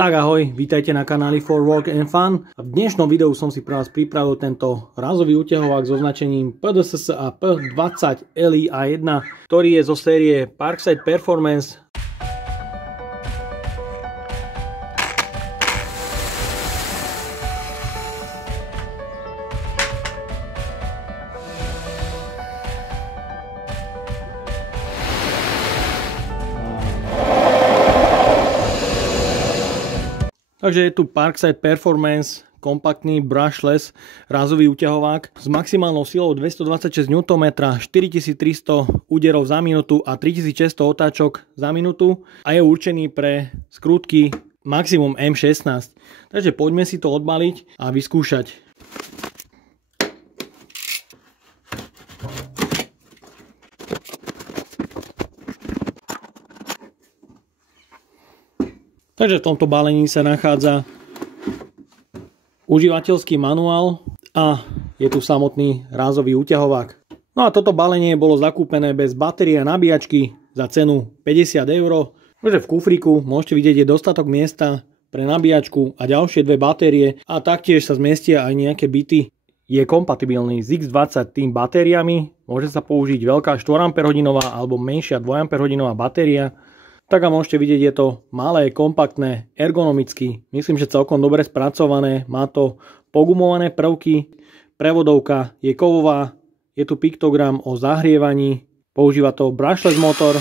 Tak ahoj, vítajte na kanáli For Work and Fun. V dnešnom videu som si pre vás pripravil tento rázový úťahovák s označením PDSS a P20 LI-A1, ktorý je zo série Parkside Performance. Takže je tu Parkside Performance kompaktný brushless rázový úťahovák s maximálnou silou 226 Nm, 4300 úderov za minútu a 3600 otáčok za minútu a je určený pre skrutky maximum M16. Takže poďme si to odbaliť a vyskúšať. Takže v tomto balení sa nachádza užívateľský manuál a je tu samotný rázový úťahovák. No a toto balenie bolo zakúpené bez batérie a nabíjačky za cenu 50 €. Takže v kufriku môžete vidieť, je dostatok miesta pre nabíjačku a ďalšie dve batérie a taktiež sa zmestia aj nejaké bity. Je kompatibilný s X20 tým batériami, môže sa použiť veľká 4 Ah alebo menšia 2 Ah batéria. Tak a môžete vidieť, je to malé, kompaktné, ergonomicky, myslím, že celkom dobre spracované, má to pogumované prvky, prevodovka je kovová, je tu piktogram o zahrievaní, používa to brushless motor,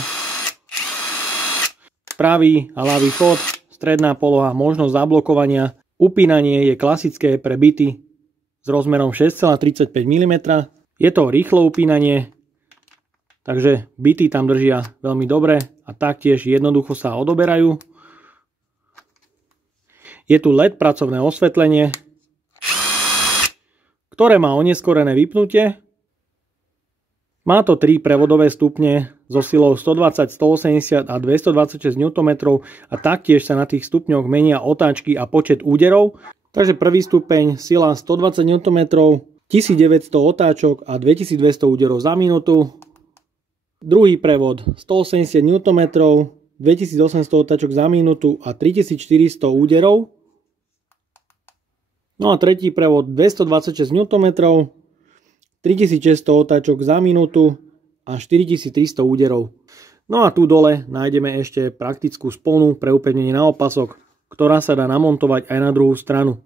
pravý a ľavý chod, stredná poloha, možnosť zablokovania, upínanie je klasické pre bity s rozmerom 6,35 mm, je to rýchlo upínanie, takže bity tam držia veľmi dobre a taktiež jednoducho sa odoberajú. Je tu LED pracovné osvetlenie, ktoré má oneskorené vypnutie. Má to 3 prevodové stupne so silou 120, 180 a 226 Nm a taktiež sa na tých stupňoch menia otáčky a počet úderov. Takže prvý stupeň sila 120 Nm, 1900 otáčok a 2200 úderov za minútu. Druhý prevod 180 Nm, 2800 otáčok za minútu a 3400 úderov. No a tretí prevod 226 Nm, 3600 otáčok za minútu a 4300 úderov. No a tu dole nájdeme ešte praktickú sponu pre upevnenie na opasok, ktorá sa dá namontovať aj na druhú stranu.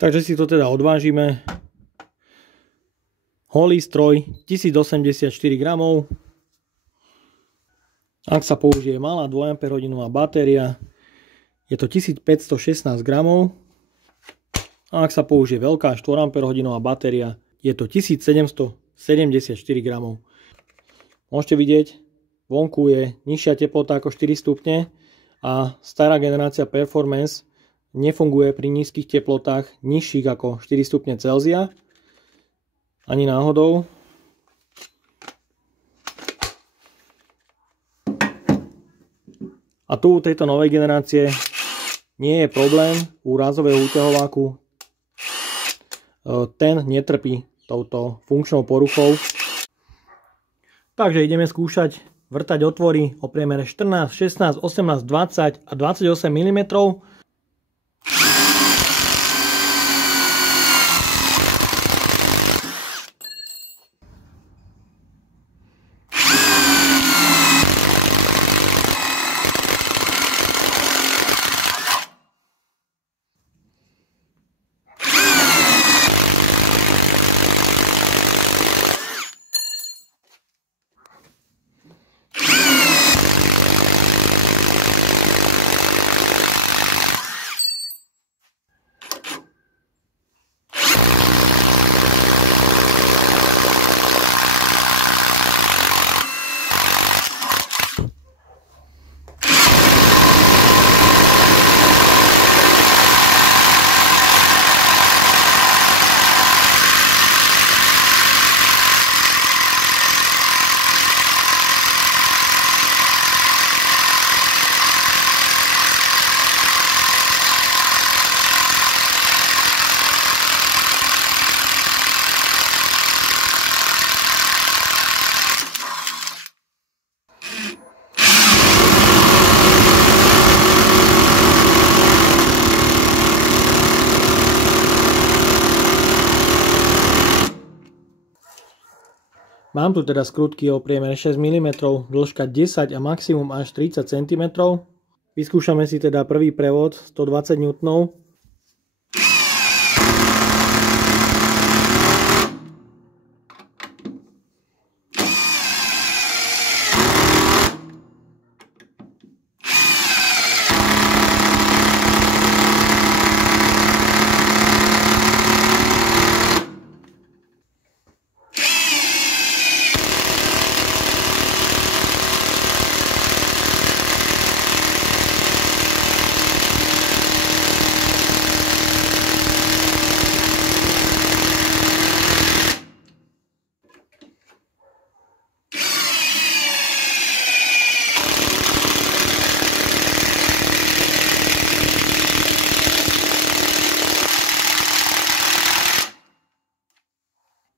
Takže si to teda odvážime. Holý stroj 1084 gramov. Ak sa použije malá 2 Ah batéria, je to 1516 gramov. A ak sa použije veľká 4 Ah batéria, je to 1774 gramov. Môžete vidieť, vonku je nižšia teplota ako 4 stupne a stará generácia Performance nefunguje pri nízkych teplotách nižších ako 4 stupne Celzia. Ani náhodou. A tu u tejto novej generácie nie je problém u rázového úťahováku. Ten netrpí touto funkčnou poruchou. Takže ideme skúšať vrtať otvory o priemere 14, 16, 18, 20 a 28 mm. Mám tu teda skrutky o priemere 6 mm, dĺžka 10 a maximum až 30 cm. Vyskúšame si teda prvý prevod 120 N.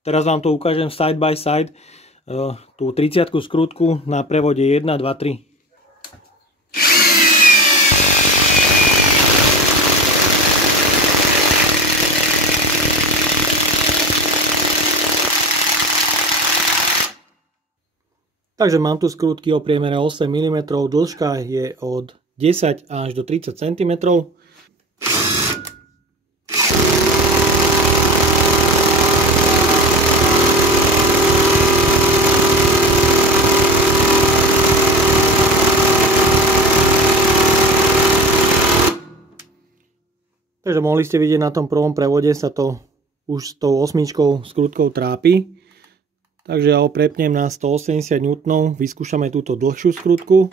Teraz vám to ukážem side by side, tú 30 skrutku na prevode 1, 2, 3. Takže mám tu skrutky o priemere 8 mm, dĺžka je od 10 až do 30 cm. Takže mohli ste vidieť, na tom prvom prevode sa to už s tou 8 skrutkou trápi. Takže ja ho prepnem na 180 N, vyskúšame túto dlhšiu skrutku.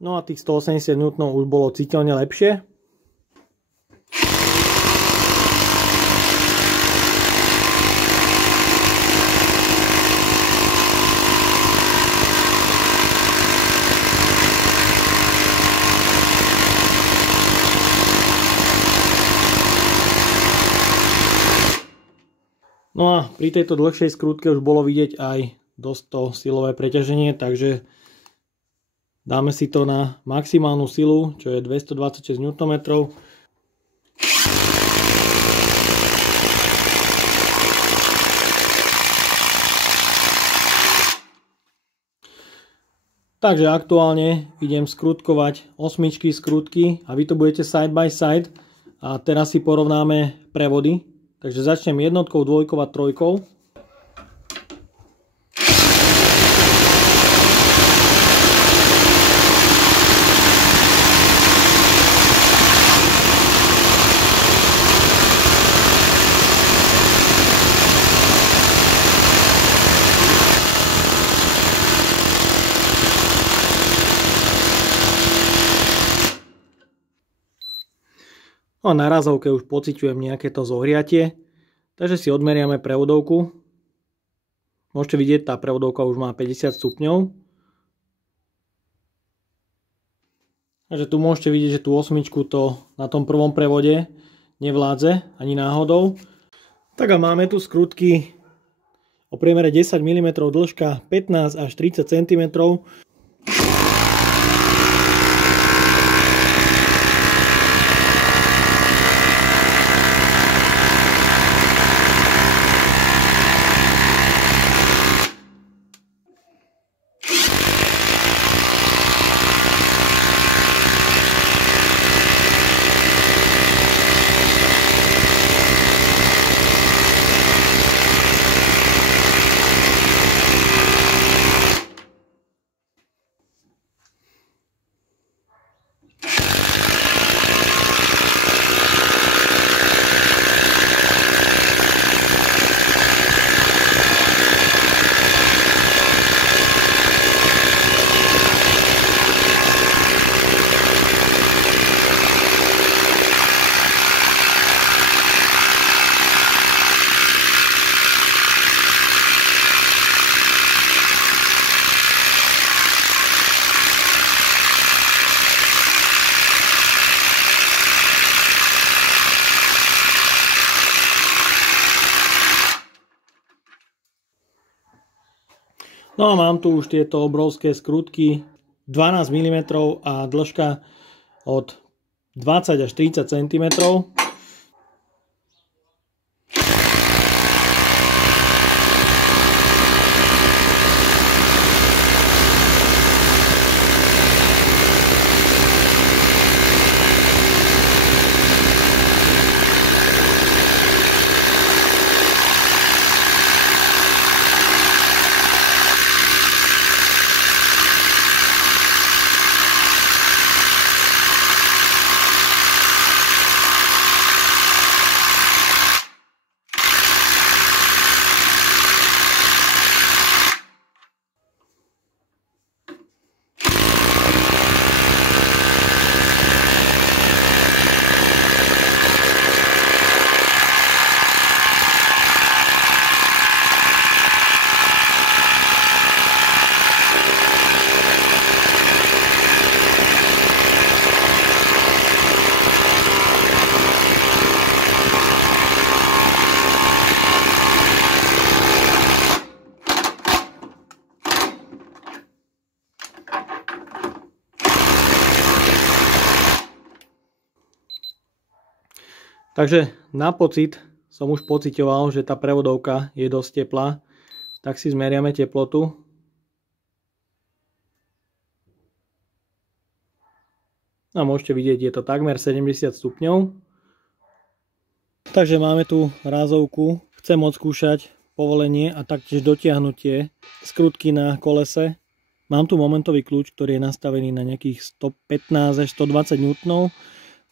No a tých 180 N už bolo citeľne lepšie. No a pri tejto dlhšej skrutke už bolo vidieť aj dosť to silové preťaženie, takže dáme si to na maximálnu silu, čo je 226 Nm. Takže aktuálne idem skrutkovať 8 skrutky a vy to budete side by side. A teraz si porovnáme prevody. Takže začnem jednotkou, dvojkou a trojkou. No a na razovke už pociťujem nejaké to zohriatie, takže si odmeriame prevodovku. Môžete vidieť, tá prevodovka už má 50 stupňov. Takže tu môžete vidieť, že tú osmičku to na tom prvom prevode nevládze ani náhodou. Tak a máme tu skrutky o priemere 10 mm, dĺžka 15 až 30 cm. No a mám tu už tieto obrovské skrutky 12 mm a dĺžka od 20 až 30 cm. Takže na pocit som už pociťoval, že tá prevodovka je dosť teplá. Tak si zmeriame teplotu. A môžete vidieť, je to takmer 70 stupňov. Takže máme tu rázovku. Chcem odskúšať povolenie a taktiež dotiahnutie skrutky na kolese. Mám tu momentový kľúč, ktorý je nastavený na nejakých 115 až 120 N.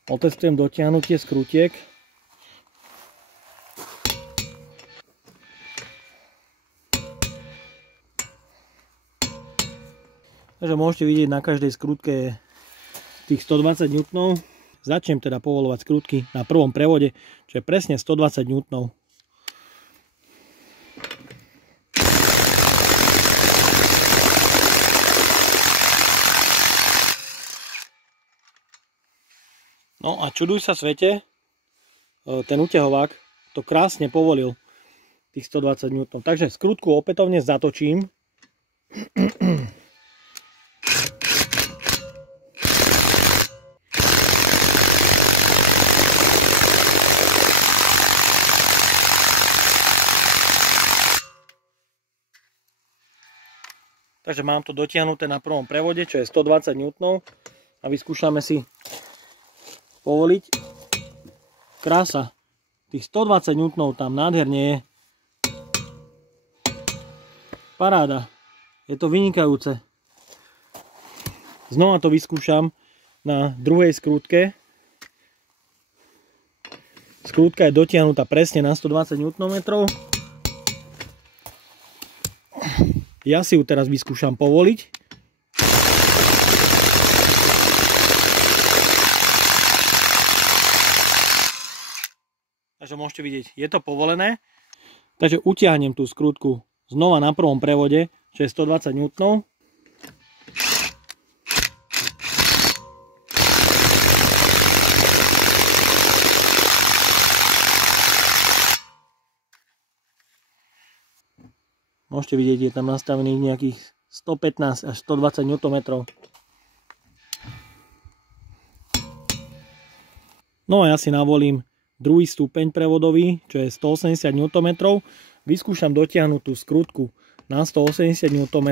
Otestujem dotiahnutie skrutiek. Takže môžete vidieť, na každej skrutke je tých 120 N. Začnem teda povolovať skrutky na prvom prevode, čo je presne 120 N. No a čuduj sa svete, ten uťahovák to krásne povolil, tých 120 N. Takže skrutku opätovne zatočím. Takže mám to dotiahnuté na prvom prevode, čo je 120 N. A vyskúšame si povoliť. Krása. Tých 120 N tam nádherne je. Paráda. Je to vynikajúce. Znova to vyskúšam na druhej skrutke. Skrutka je dotiahnutá presne na 120 Nm. Ja si ju teraz vyskúšam povoliť. Takže môžete vidieť, je to povolené. Takže utiahnem tú skrutku znova na prvom prevode, čo je 120 N. Môžete vidieť, je tam nastavených nejakých 115 až 120 Nm. No a ja si navolím druhý stupeň prevodový, čo je 180 Nm. Vyskúšam dotiahnuť tú skrutku na 180 Nm.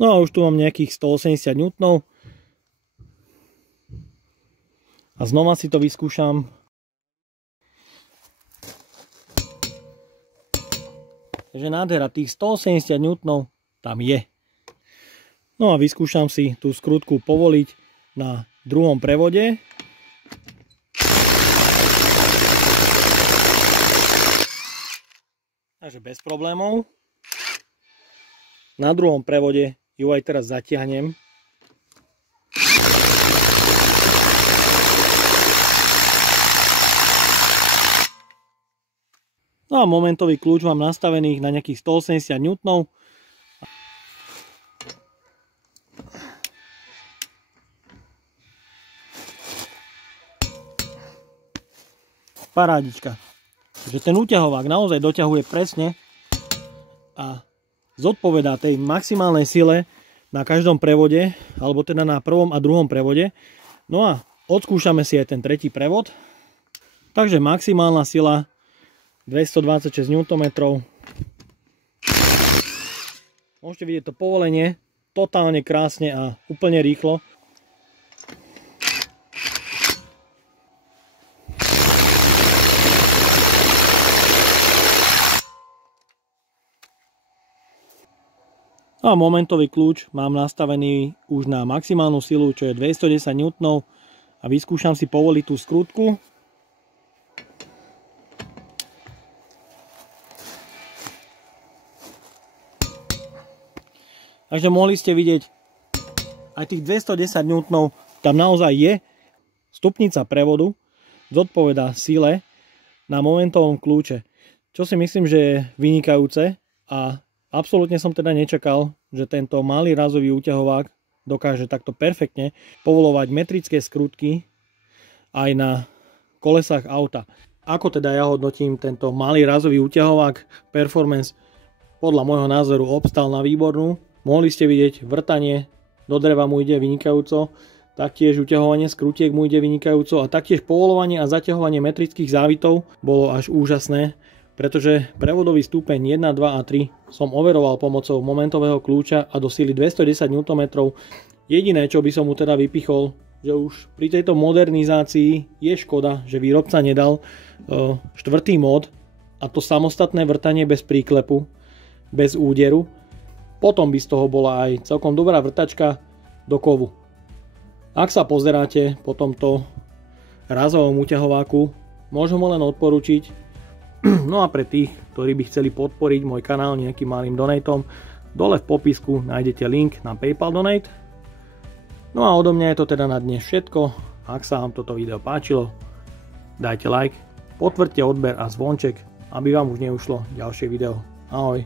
No a už tu mám nejakých 180 N. A znova si to vyskúšam. Takže nádhera, tých 180 N tam je. No a vyskúšam si tú skrutku povoliť na druhom prevode. Takže bez problémov. Na druhom prevode ju aj teraz zatiahnem. No a momentový kľúč mám nastavených na nejakých 180 N. Parádička. Takže ten úťahovák naozaj doťahuje presne a zodpovedá tej maximálnej sile na každom prevode, alebo teda na prvom a druhom prevode. No a odskúšame si aj ten tretí prevod. Takže maximálna sila 226 Nm. Môžete vidieť to povolenie totálne krásne a úplne rýchlo. A momentový kľúč mám nastavený už na maximálnu silu, čo je 210 N. A vyskúšam si povoliť tú skrutku. Takže mohli ste vidieť aj tých 210 N. Tam naozaj je stupnica prevodu, zodpovedá sile na momentovom kľúče. Čo si myslím, že je vynikajúce a absolútne som teda nečakal, že tento malý rázový úťahovák dokáže takto perfektne povolovať metrické skrutky aj na kolesách auta. Ako teda ja hodnotím tento malý rázový úťahovák performance? Podľa môjho názoru obstal na výbornú. Mohli ste vidieť vrtanie do dreva mu ide vynikajúco, taktiež uťahovanie skrutiek mu ide vynikajúco a taktiež povolovanie a zaťahovanie metrických závitov bolo až úžasné. Pretože prevodový stupeň 1, 2 a 3 som overoval pomocou momentového kľúča a do síly 210 Nm. Jediné, čo by som mu teda vypichol, že už pri tejto modernizácii je škoda, že výrobca nedal štvrtý mód, a to samostatné vrtanie bez príklepu, bez úderu. Potom by z toho bola aj celkom dobrá vrtačka do kovu. Ak sa pozeráte po tomto rázovom úťahováku, môžem ho len odporučiť. No a pre tých, ktorí by chceli podporiť môj kanál nejakým malým donatom, dole v popisku nájdete link na PayPal donate. No a odo mňa je to teda na dnes všetko. Ak sa vám toto video páčilo, dajte like, potvrďte odber a zvonček, aby vám už neušlo ďalšie video. Ahoj.